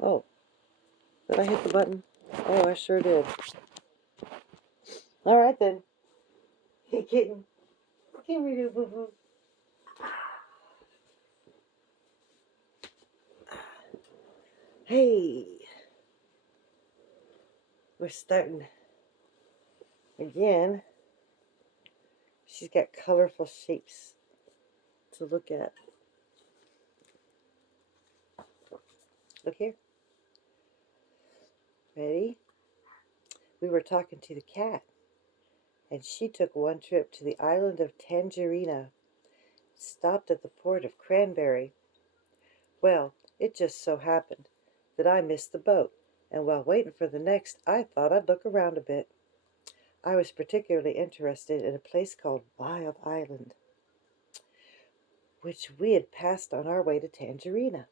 Oh, did I hit the button? Oh, I sure did. All right then. Hey, kitten. Give me the boo-boo. Hey, we're starting again. She's got colorful shapes to look at. Look here. Ready? We were talking to the cat, and she took one trip to the island of Tangerina, stopped at the port of Cranberry. Well, it just so happened that I missed the boat, and while waiting for the next, I thought I'd look around a bit. I was particularly interested in a place called Wild Island, which we had passed on our way to Tangerina.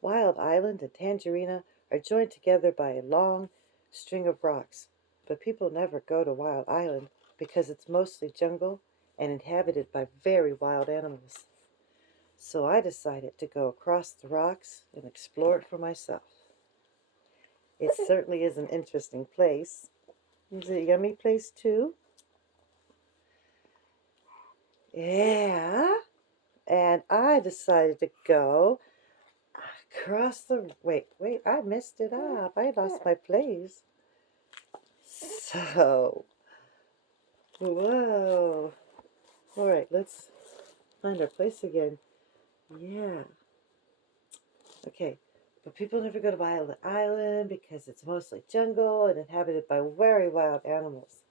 Wild Island and Tangerina are joined together by a long string of rocks, but people never go to Wild Island because it's mostly jungle and inhabited by very wild animals. So I decided to go across the rocks and explore it for myself. It certainly is an interesting place. Is it a yummy place too? Yeah. And I decided to go across the... Wait, I messed it up. I lost my place. So, whoa. All right, let's find our place again. Yeah. Okay, but people never go to Wild Island because it's mostly jungle and inhabited by very wild animals.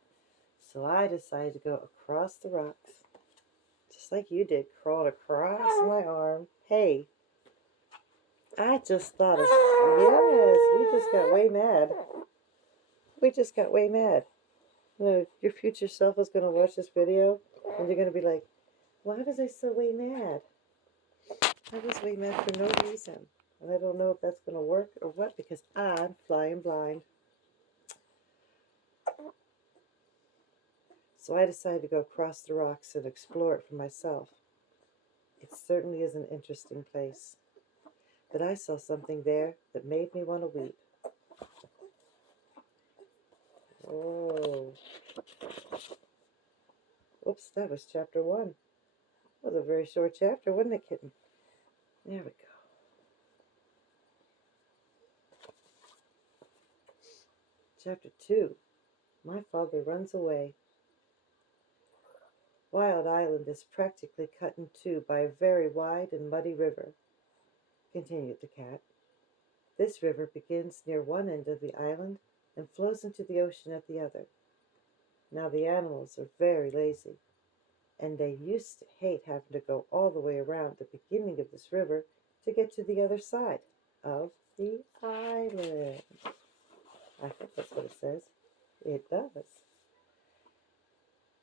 So I decided to go across the rocks, just like you did, crawled across my arm. Hey, I just thought of... Yes, we just got way mad. We just got way mad. You know, your future self is going to watch this video and you're going to be like, why was I so way mad? I was way mad for no reason. And I don't know if that's going to work or what because I'm flying blind. So I decided to go across the rocks and explore it for myself. It certainly is an interesting place. But I saw something there that made me want to weep. Oh. Oops, that was chapter 1. That was a very short chapter, wasn't it, kitten? There we go. Chapter 2. My father runs away. Wild Island is practically cut in two by a very wide and muddy river, continued the cat. This river begins near one end of the island and flows into the ocean at the other. Now the animals are very lazy, and they used to hate having to go all the way around the beginning of this river to get to the other side of the island. I think that's what it says. It does.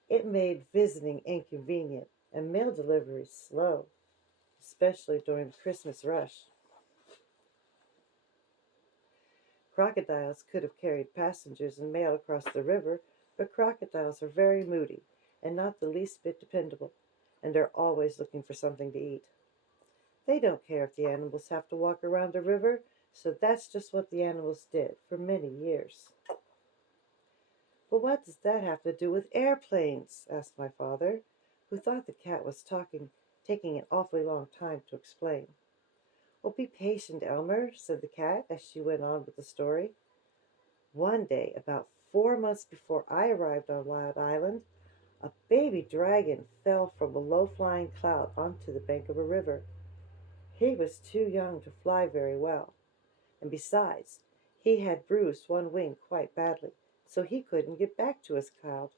It made visiting inconvenient and mail delivery slow, especially during the Christmas rush. Crocodiles could have carried passengers and mail across the river, but crocodiles are very moody and not the least bit dependable, and are always looking for something to eat. They don't care if the animals have to walk around a river, so that's just what the animals did for many years. But what does that have to do with airplanes? Asked my father, who thought the cat was taking an awfully long time to explain. Well, be patient, Elmer, said the cat as she went on with the story. One day, about 4 months before I arrived on Wild Island, a baby dragon fell from a low-flying cloud onto the bank of a river. He was too young to fly very well, and besides, he had bruised one wing quite badly, so he couldn't get back to his cloud.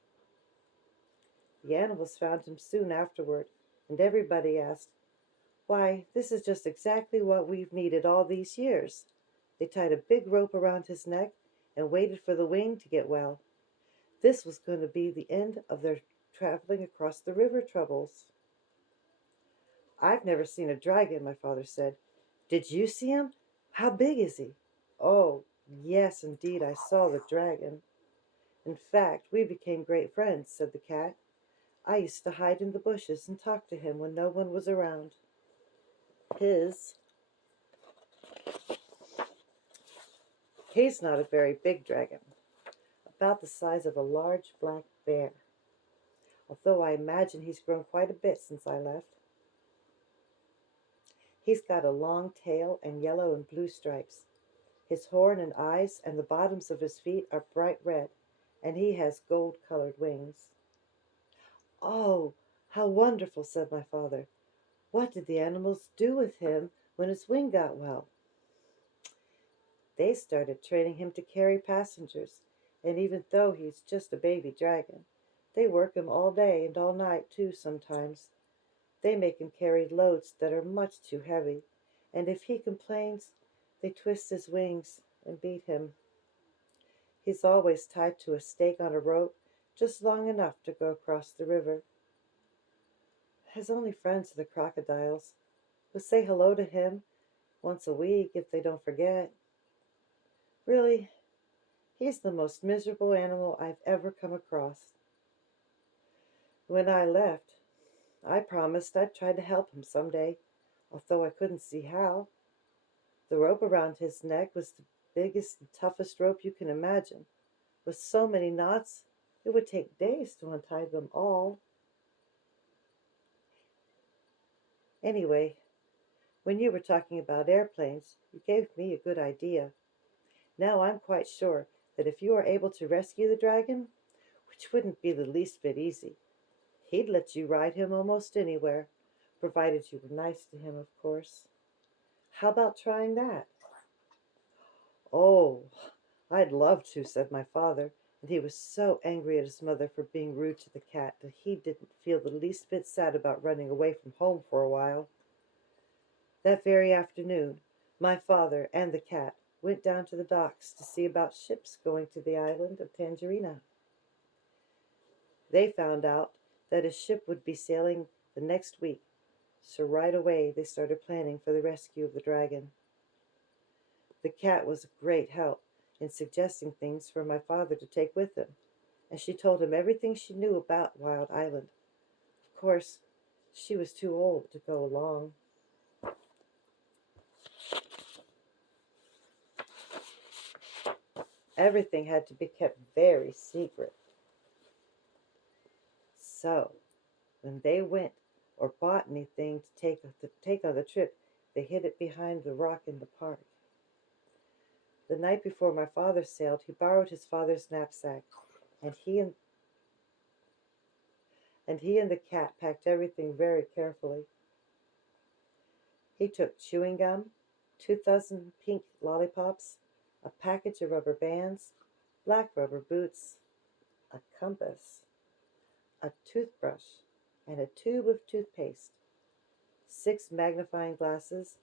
The animals found him soon afterward, and everybody asked, "Why, this is just exactly what we've needed all these years." They tied a big rope around his neck and waited for the wing to get well. This was going to be the end of their traveling across the river troubles. "I've never seen a dragon," my father said. "Did you see him? How big is he?" "Oh, yes, indeed, I saw the dragon. In fact, we became great friends," said the cat. "I used to hide in the bushes and talk to him when no one was around. His He's not a very big dragon, about the size of a large black bear, although I imagine he's grown quite a bit since I left. He's got a long tail and yellow and blue stripes. His horn and eyes and the bottoms of his feet are bright red, and he has gold-colored wings. Oh, how wonderful, said my father. What did the animals do with him when his wing got well? They started training him to carry passengers, and even though he's just a baby dragon, they work him all day and all night too sometimes. They make him carry loads that are much too heavy, and if he complains, they twist his wings and beat him. He's always tied to a stake on a rope, just long enough to go across the river. His only friends are the crocodiles, who say hello to him once a week if they don't forget. Really, he's the most miserable animal I've ever come across. When I left, I promised I'd try to help him some day, although I couldn't see how. The rope around his neck was the biggest and toughest rope you can imagine. With so many knots, it would take days to untie them all. Anyway, when you were talking about airplanes, you gave me a good idea. Now I'm quite sure that if you are able to rescue the dragon, which wouldn't be the least bit easy, he'd let you ride him almost anywhere, provided you were nice to him, of course. How about trying that? Oh, I'd love to, said my father, and he was so angry at his mother for being rude to the cat that he didn't feel the least bit sad about running away from home for a while. That very afternoon, my father and the cat went down to the docks to see about ships going to the island of Tangerina. They found out that a ship would be sailing the next week, so right away they started planning for the rescue of the dragon. The cat was a great help in suggesting things for my father to take with him, and she told him everything she knew about Wild Island. Of course, she was too old to go along. Everything had to be kept very secret. So, when they went or bought anything to take on the trip, they hid it behind the rock in the park. The night before my father sailed, he borrowed his father's knapsack, and he and the cat packed everything very carefully. He took chewing gum, 2,000 pink lollipops, a package of rubber bands, black rubber boots, a compass, a toothbrush, and a tube of toothpaste, 6 magnifying glasses,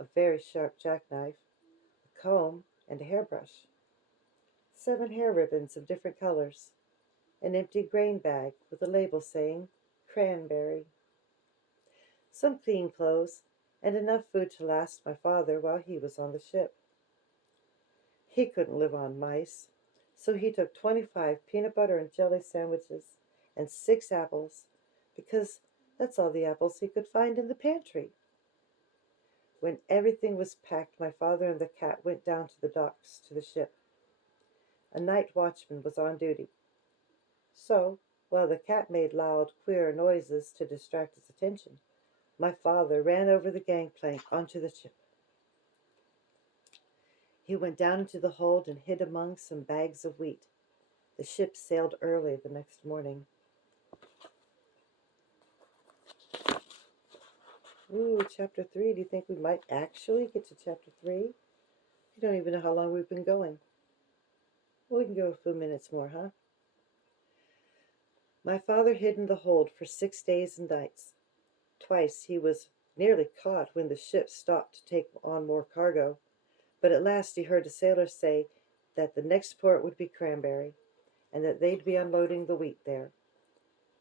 a very sharp jackknife, a comb, and a hairbrush, 7 hair ribbons of different colors, an empty grain bag with a label saying cranberry, some clean clothes, and enough food to last my father while he was on the ship. He couldn't live on mice, so he took 25 peanut butter and jelly sandwiches and 6 apples, because that's all the apples he could find in the pantry. When everything was packed, my father and the cat went down to the docks to the ship. A night watchman was on duty. So, while the cat made loud, queer noises to distract his attention, my father ran over the gangplank onto the ship. He went down into the hold and hid among some bags of wheat. The ship sailed early the next morning. Ooh, chapter 3. Do you think we might actually get to chapter 3? You don't even know how long we've been going. Well, we can go a few minutes more, huh? My father hid in the hold for 6 days and nights. Twice he was nearly caught when the ship stopped to take on more cargo, but at last he heard a sailor say that the next port would be Cranberry, and that they'd be unloading the wheat there.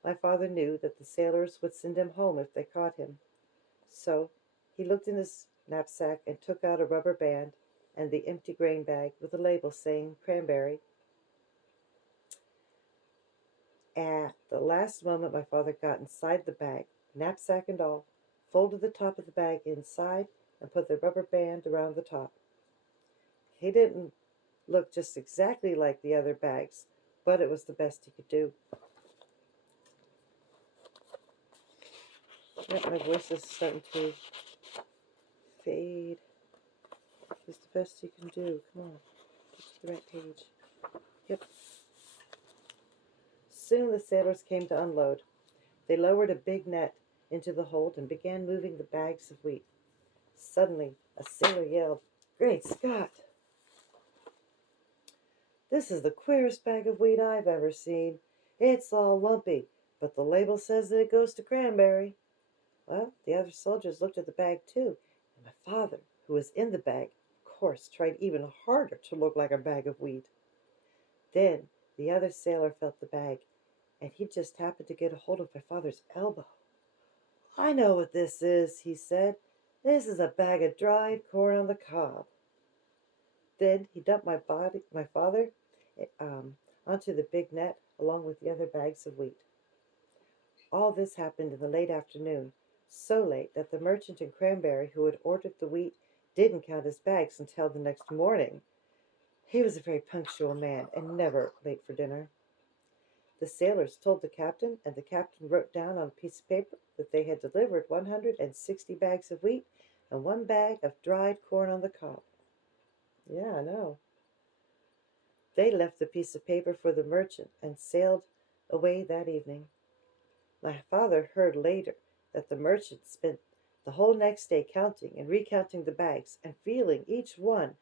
My father knew that the sailors would send him home if they caught him. So he looked in his knapsack and took out a rubber band and the empty grain bag with a label saying Cranberry. At the last moment, my father got inside the bag, knapsack and all, folded the top of the bag inside, and put the rubber band around the top. He didn't looked just exactly like the other bags, but it was the best he could do. Yep, my voice is starting to fade. It's the best you can do. Come on, get to the right page. Yep. Soon the sailors came to unload. They lowered a big net into the hold and began moving the bags of wheat. Suddenly, a sailor yelled, "Great Scott! This is the queerest bag of wheat I've ever seen. It's all lumpy, but the label says that it goes to Cranberry." Well, the other soldiers looked at the bag too, and my father, who was in the bag, of course, tried even harder to look like a bag of wheat. Then the other sailor felt the bag, and he just happened to get a hold of my father's elbow. "I know what this is," he said. "This is a bag of dried corn on the cob." Then he dumped my father, onto the big net along with the other bags of wheat. All this happened in the late afternoon, so late that the merchant in Cranberry who had ordered the wheat didn't count his bags until the next morning. He was a very punctual man and never late for dinner. The sailors told the captain, and the captain wrote down on a piece of paper that they had delivered 160 bags of wheat and 1 bag of dried corn on the cob. Yeah, I know. They left the piece of paper for the merchant and sailed away that evening. My father heard later that the merchant spent the whole next day counting and recounting the bags and feeling each one,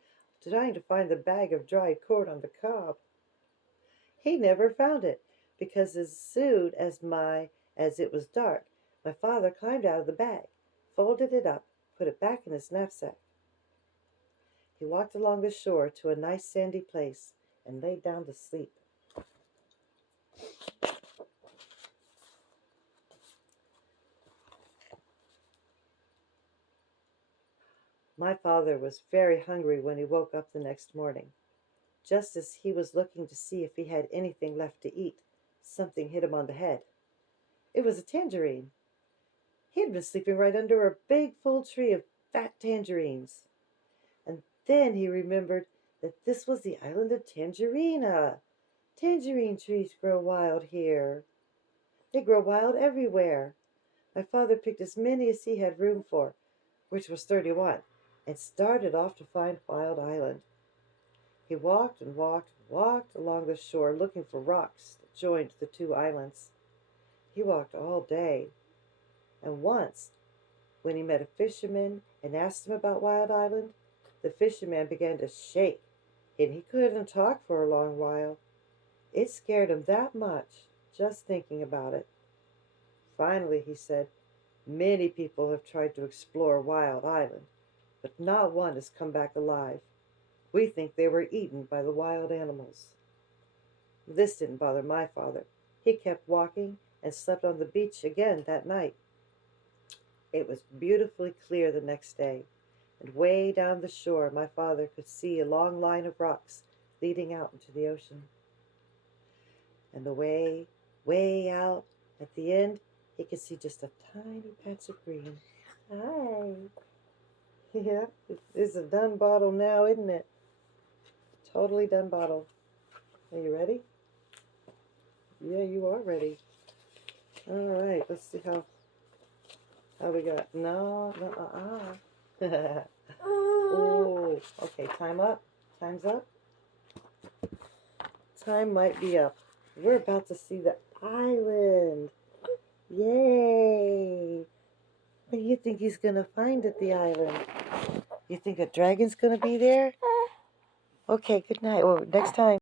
trying to find the bag of dried corn on the cob. He never found it, because as soon as it was dark, my father climbed out of the bag, folded it up, put it back in his knapsack. He walked along the shore to a nice sandy place and lay down to sleep. My father was very hungry when he woke up the next morning. Just as he was looking to see if he had anything left to eat, something hit him on the head. It was a tangerine. He had been sleeping right under a big full tree of fat tangerines. And then he remembered that this was the island of Tangerina. Tangerine trees grow wild here. They grow wild everywhere. My father picked as many as he had room for, which was 31, and started off to find Wild Island. He walked and walked and walked along the shore looking for rocks that joined the two islands. He walked all day, and once, when he met a fisherman and asked him about Wild Island, the fisherman began to shake, and he couldn't talk for a long while. It scared him that much, just thinking about it. Finally, he said, "Many people have tried to explore Wild Island, but not one has come back alive. We think they were eaten by the wild animals." This didn't bother my father. He kept walking and slept on the beach again that night. It was beautifully clear the next day, and way down the shore my father could see a long line of rocks leading out into the ocean. And way out at the end, he could see just a tiny patch of green. Hi. Yeah, it's a done bottle now, isn't it? Totally done bottle. Are you ready? Yeah, you are ready. All right, let's see how we got. No, Oh, okay, time up. Time's up. Time might be up. We're about to see the island. Yay! What do you think he's gonna find at the island? You think a dragon's gonna be there? Okay, good night. Well, next time.